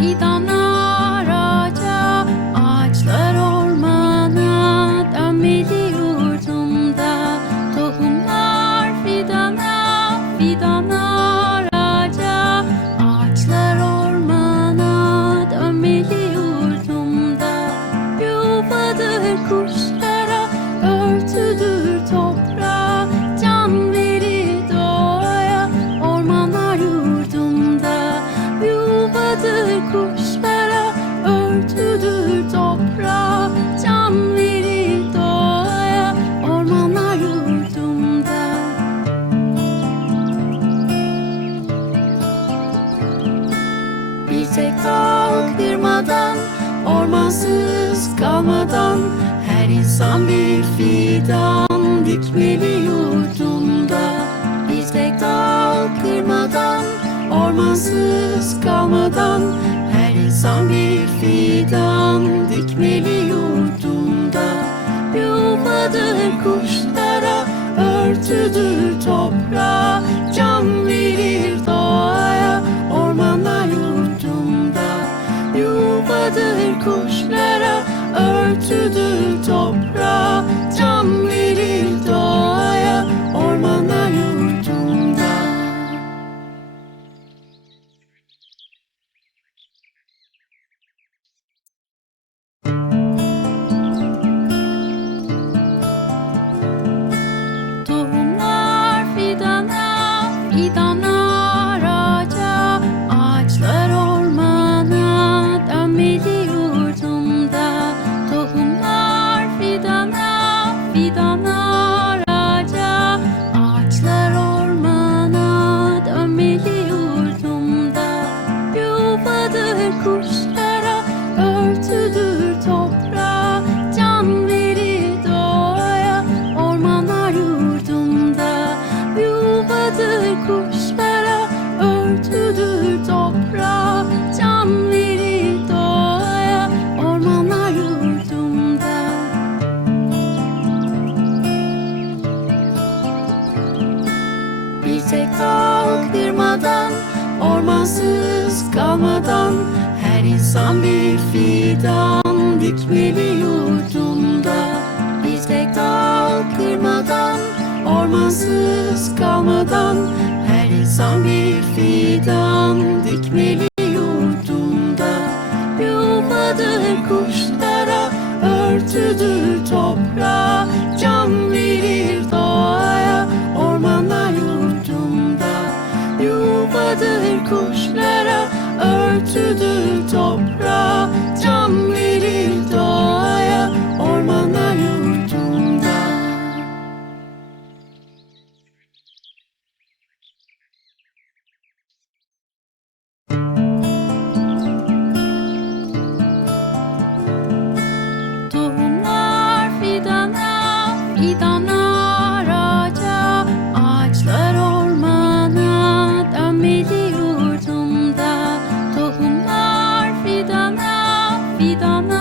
一道 Yuvadır örtüdür toprağa Can doğaya ormanlar yurdumda. Bir tek kırmadan ormansız kalmadan Her insan bir fidan dikmeli yurdumda. Bir tek kırmadan ormansız her insan bir fidan Dikmeli yurdumda Yuvadır kuşlara Örtüdür toprağa Can verir doğaya Ormanlar yurdumda Yuvadır kuşlara Örtüdür toprağa Can verir Bir tek dal kırmadan Ormansız kalmadan Her insan bir fidan Dikmeli yurdumda Bir tek dal kırmadan Ormansız kalmadan Her insan bir fidan Dikmeli yurdumda Yuvadır kuşlara Örtüdür toprağa vie d'un